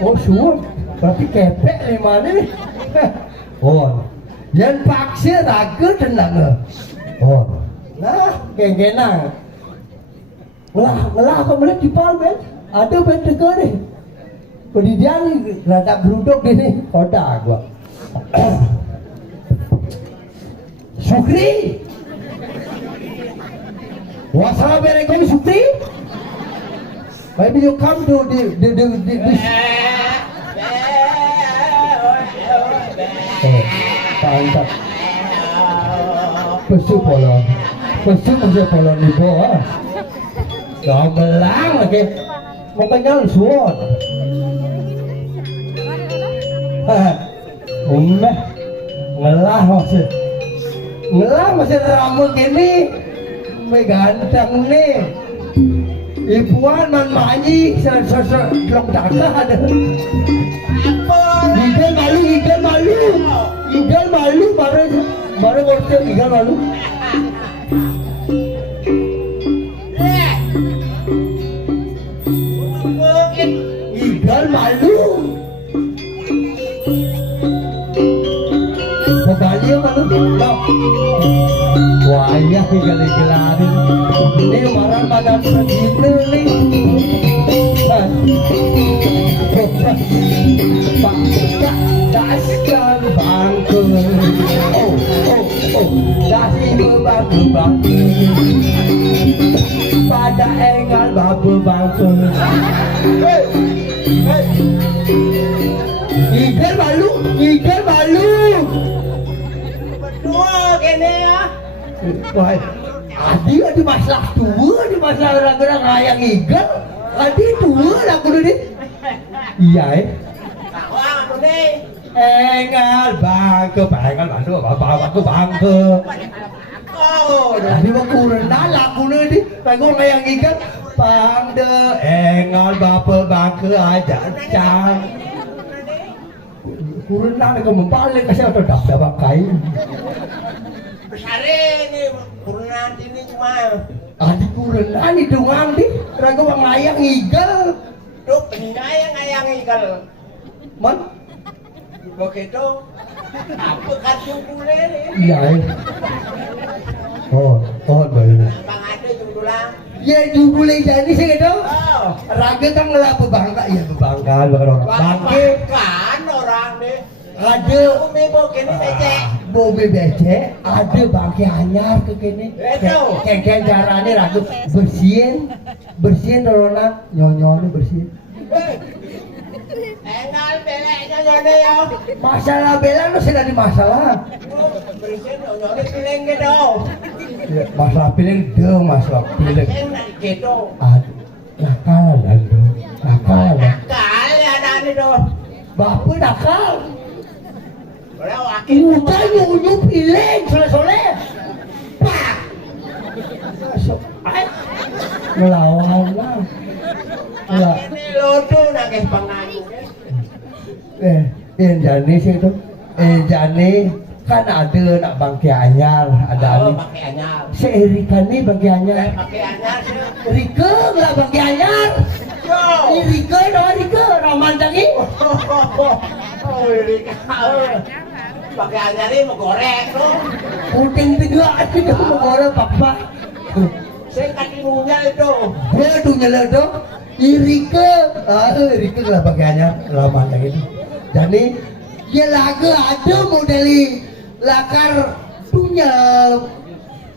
Oh suwun, berarti kepek nih mana nih? Oh, yang paksa raga tenang. Oh, nah geng-genang. Ngelah apa mulai dipal ben? Ada ben tega nih. Pendidian nih, rada beruduk gini, koda gua. Sukri, wassalamualaikum Sukri. Maybe you come to this. Pantat. Pesu polon di bawah. Gamelang lagi. Mau tinggal suon. Ngelah masih rambut gini. Ganteng nih. Ibuan man manyi sosok long dadah ada. Igal malu baru korte igal malu. Igal malu. Pabaliyo malu. Wah iya igal-igalanin. Ini marah pada segitu nih. Daskan bangku. Dasi bangku. Pada engal babu bangku. Igal malu. Berdua kene ya. Wah, adi masalah tua, di masalah orang-orang ayang igal. Adi tua lah kudu di. Iya Wah, aku nih. Engal bangku bangku. Oh, Adi mau kurang lah kudu di. Tengok ayang igal. Pangde engal bangku aja cang. Kurang lah kau membalik kasih atau dah kain. besar ini kurenan ini cuma. Adi kurang nih dungang di. Ragu bang ayang igal. Tuh ngayang igal. Man? Begitu. Apa kacung kule nih? Iya. Oh baik. Bang ada jumlah. Ya jubule jadi sih gitu. Oh. Raga kan ngelah bebangka ya bebangka orang. Bangke kan orang nih. ada Bumi kini becek. bobe becek, ada bangke anyar ke kene. Kayak carane raga bersihin rona nyonyone bersihin. Engal beleknya nyone ya. Masalah bela lu sudah di masalah. Bersihin nyone piling gitu. Ya, masalah pilih dong, masalah pilih. Enak gitu. Aduh, nakal lah. Nakal ya nani tuh. Bapak nakal. Kalau wakil Udah nyunyup pilih, soleh-soleh. Pak. Masuk. Ngelawan lah. ini lodo nangis pengaruh. Jani sih itu. Jani kan ada nak bangke anyar, ada Oh, ni. pakai anyar. Si Erika ni bangke anyar. Pakai anyar sih. Rika lah bangke anyar. Yo. Ini Rika, Roman tangi. Oh, Rika. Pakai anyar ini mau goreng tuh. Puting tiga aja dah orang papa. Saya kaki munyal itu. Dia tu nyala tu. Rika lah bangke anyar, Roman tangi tu. Jadi dia laga ada modeli lakar punya.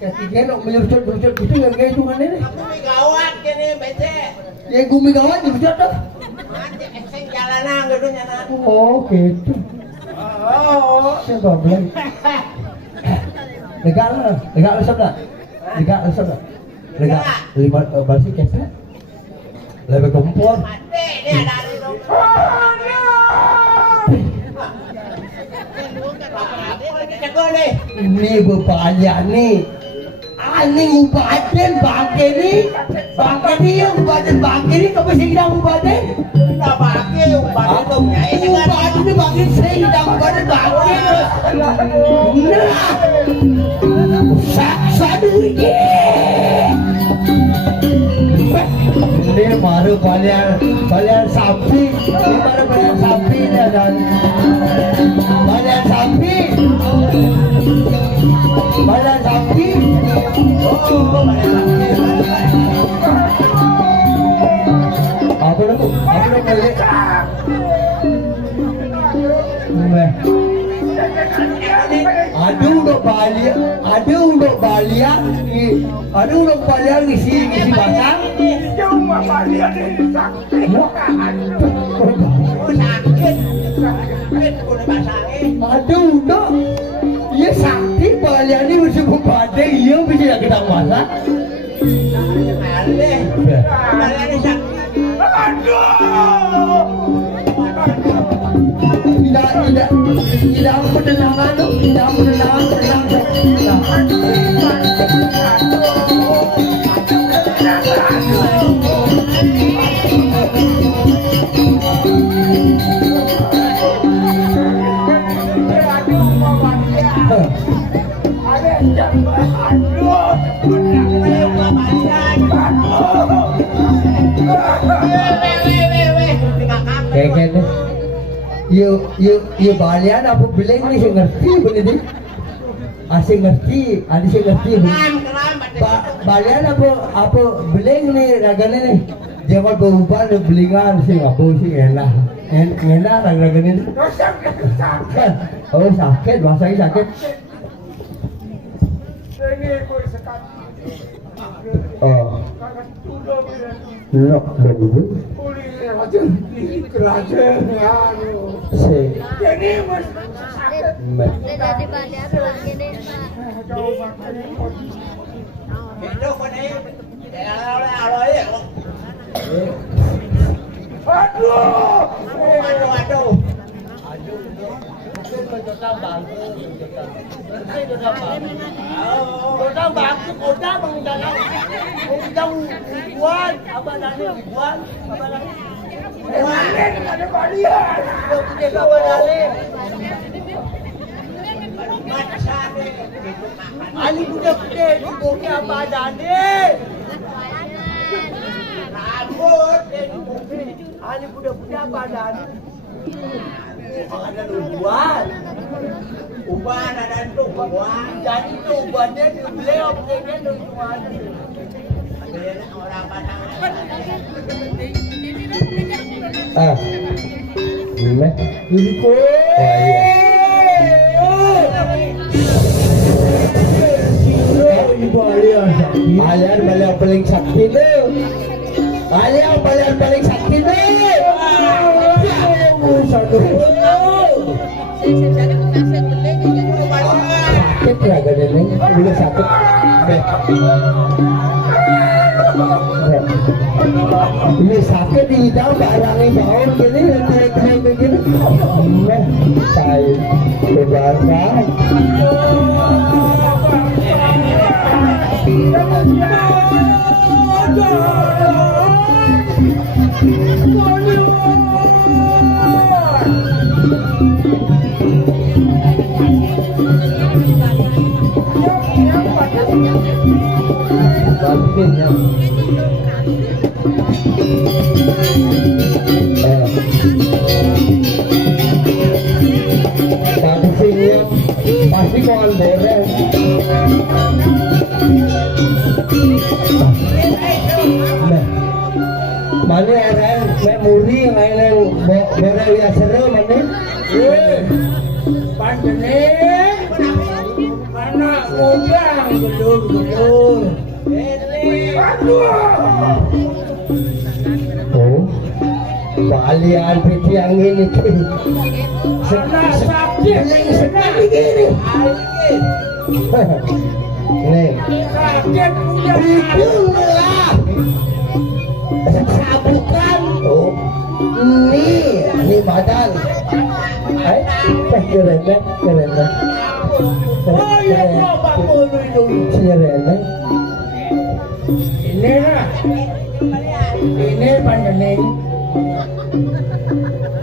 Ketiga nak melucut gitu yang kayak itu mana ni? Aku gawat kini becek. Yang gumi kawan melucut tu. Nanti ekseng jalanan gitu nyanan. Oh gitu. Oh. Siapa bilang? Lega lah sabda. Lega lima bersih kesat. Lebih kompor. Mati dia ada itu. cekol nih. Ini bapaknya nih. Ani ubaden bangke nih. Bangke nih yang ubaden bangke nih kau masih hilang ubaden. Udah pakai ubaden tuh. Ubaden nih bangke saya hilang ubaden bangke. Nah, satu ini. Ini baru balian sapi. Ini baru balian sapi dan balian sapi. Balian sapi. Apa dong? Apa dong kali? Aduh untuk balian, ngisi basang. Cuma balian ini sakit. Sakit udah basangin. Aduh dok, iya sakti balian ini mesti membadai, iya bisa ya kita masak. Balian ini sakit. Aduh. Tidak menenangkan tuh, tidak menenang. Kayak Yo balian apa bilang ni saya ngerti boleh ni. Asing ngerti, ada saya ngerti. Balian apa bilang ni ragane ni. Jangan berubah ni belingan sih apa sih enak. Enak ragane ni. Sakit. Oh sakit, bahasa sakit. Oh. Nok begitu. Ali budak gede, dibuki apa adane? Rambut, Ali budak-budak apa adane? Ada uban. Uban ada itu uban. Jadi itu ubannya dibeli apa kayaknya dari mana? Ada orang Padang. Ini kok. Alian balian paling sakti tu. Alian balian paling sakti tu. Satu. Sakit ya gede ni, juga sakit. Ini sakit di dalam barang ini bawah gini, naik begini. Saya berbahasa. Pasti kawan boreng. Mana orang memori yang boreng yang seru mana? Panjang. Anak muda gelur. Oh, balian peti yang ini sakit begini. Nih, hidunglah sabukan. Oh, nih Ini badan. Keren deh. Oh iya Pak Polo itu. Keren deh. Ini lah. Ini panjenengan.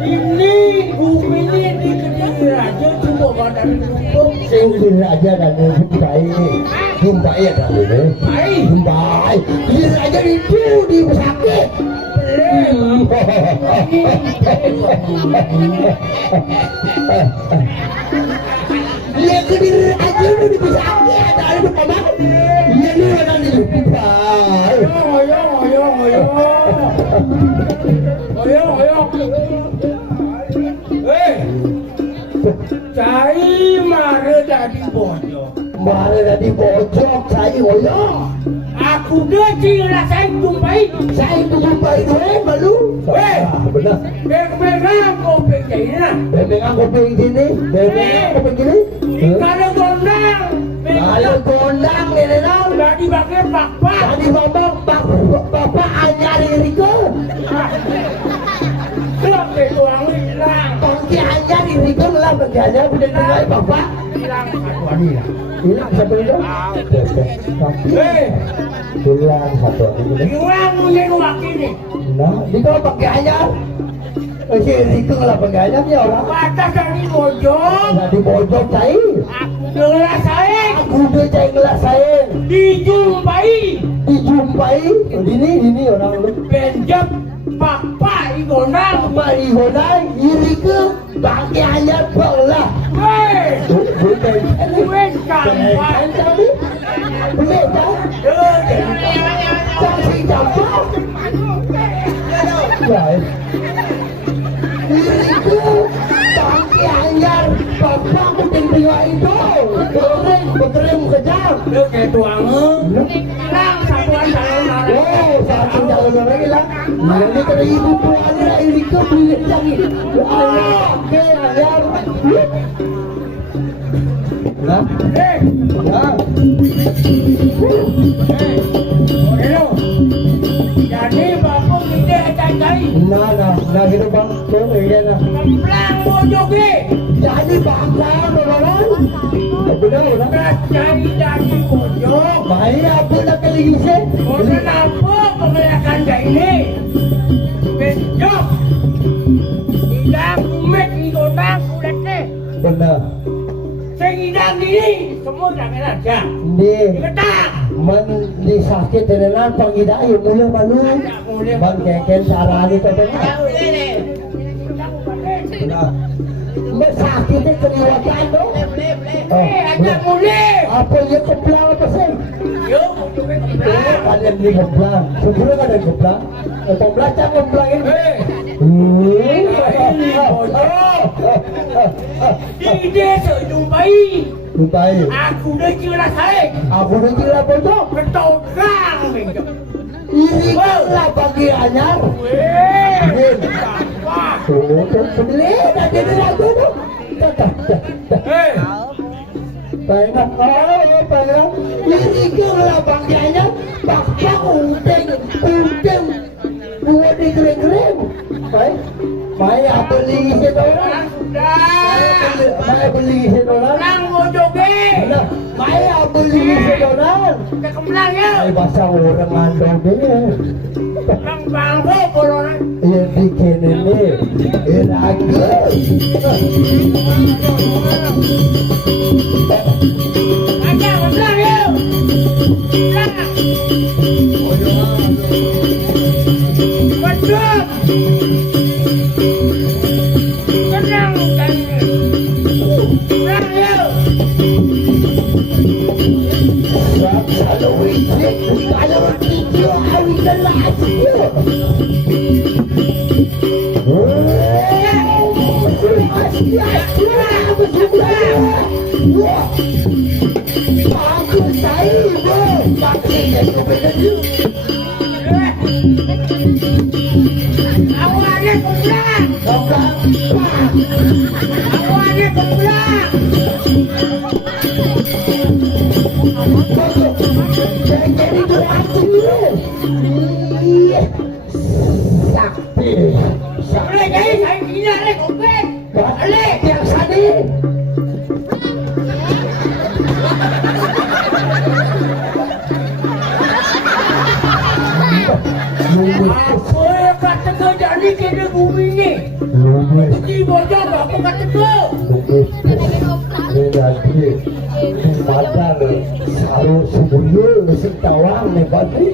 Ini bumi ini di Kediri Raja cuma badan duduk. Singkir aja dan jumpai ada ini. Jumpai. Kira aja itu di pesakit. Dia kediri aja udah di pesakit. Ada di paman. Iya dia ada di jumpai. Cai mare dadi bojo. Mare dari pojok saya ngoyo. Aku dah cila saya jumpai. Saya itu jumpai dua malu. Benar. Beg-began kau pegainya. Bebek kuping sini, bebek kuping sini. Kalau gondang. Kalau gondang ini nang. Tadi pakai pakpa. Tadi bapak anyar Riko. Sampai tuang hilang. Pangki anyar Riko lah berjaya udah tinggal bapak. Hilang satu Wani lah. Hilang satu itu. Hilang satu itu. hilang punya waktu ini. Nah, di kau pakai anyar. Si Riko lah pakai anyar ya orang. Batas dari bojong. Nah di pojok saya. Aku gelas saya. Aku udah cai gelas saya. Dijumpai. Dijumpai. Ini orang lu. Benjep pakpa igondang. Apa ihodai? Iri ke pakai anyar bola. Weh. Weh kampai. Boleh tak? Saksi campur. Baik. Iri ke pakai anyar bapak mungkin riwa itu. Berterima kejam. Lu kayak tuang. Hilang satuan calon arah. Oh, satu jalan lagi lah. Ini kalau ibu tuan ini ke beli lagi. Oke, anyar. Nah, nah. Hello. Jadi bapak kita cai-cai. Nah, gitu bang. Tuh, iya nah. Kemplang bojoge. Jadi bangsa orang. Benar, benar. Cari dari bojong. Baik, apa nak kali ini? Kenapa kebanyakan dah ini? Benjok. Tidak kumet di kota kuletnya. Benar. Sehingga ini semua dah kena aja. Di Diketak. disakit dengan pangida ya mulai malu. Bang keken cara ni tu benar. Benar. Sakitnya keliwatan tu. Ada boleh. Apa dia keplang apa sih? Yo, bojongnya kemplang. Kalian ni keplang. Sebelum ada keplang. Keplang cak keplang ini. Tidak sejumpai. Jumpai. Aku dah kira saya. Aku nak kira pojok. Ketodang benjok. Ini lah pagi anyar. Weh. Apa? Beli dah jadi lagu tu. Hei. Pengen pengen. Ini lah pagi anyar. Bakpak udeng. Buat di kering-kering. Baik. Baik apa beli orang? Sudah. Baik beli orang. Orang bojoge. Nah, baik apa beli orang? Kita kemplang ya. Baik bahasa orang andong dia. Orang bangko corona. Yang bikin ini ragu. Aja kemplang ya. Kemplang. Betul. Tenang kan. Kemplang ya. Kalau wujud, kalau video hari lelaki. Aku tahu, pakai aku betul. Awalnya kemplang. Kau Awalnya kemplang. jadi berarti sakti. Boleh jadi saya gila Apa yang kata kau jadi kena bumi ni? Lumes. Pergi bocor apa kata kau? Ini nanti di madar saru sebulan nasi tawang nih pasti.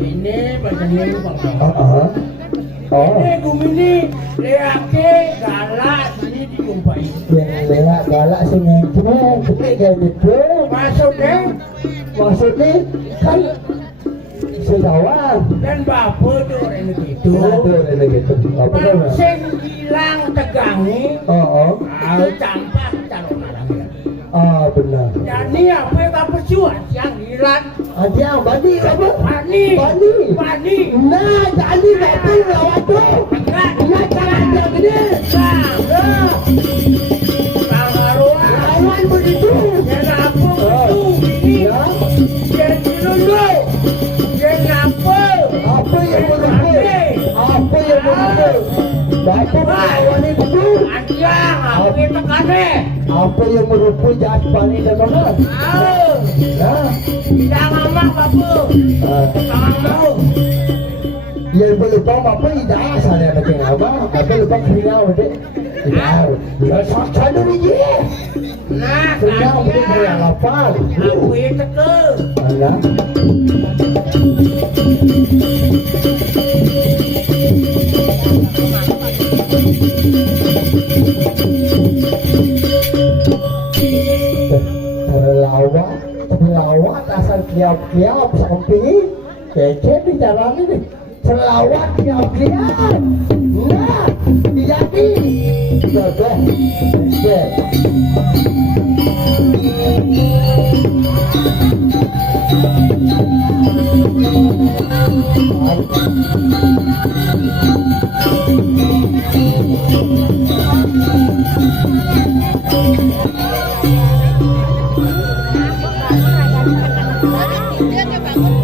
Ini macam ni bang. Oh, Ini bumi ni leake galak sini dijumpai. yang lelak galak sengaja kita kayak gitu. Maksudnya kan sedawang. Dan bapa tu orang begitu. Ada ada gitu. Apa namanya? Mancing hilang tegang ni. Oh. Campak calon orang dia. Benar. Jadi apa yang kau percuan yang hilang? Ada bani apa? Pani. Bani. Pani. Nah, jadi apa lawat tu? Nah, cara dia gini. Lawan begitu. Yang apa begitu? Ini. Ya. Jadi dulu. Yang apa? Apa yang berupa? Apa yang berupa? Bapa lawan itu. Anjang, apa yang tekannya? Apa yang merupa jahat bani dan mana? Nah. Jangan mak bapa. Jangan mau. Yang berupa apa tidak asal yang macam apa? Apa lupa keringat dek? Tidak. Ya saksa dulu je. Nah, Senang betul kalian. yang lapar. Aku yang teka. Alah. Terlawat asal kiap-kiap sampai kece bicara ini. Selawat kiap-kiap. Nah, jadi. Sudah. Dia ngebangun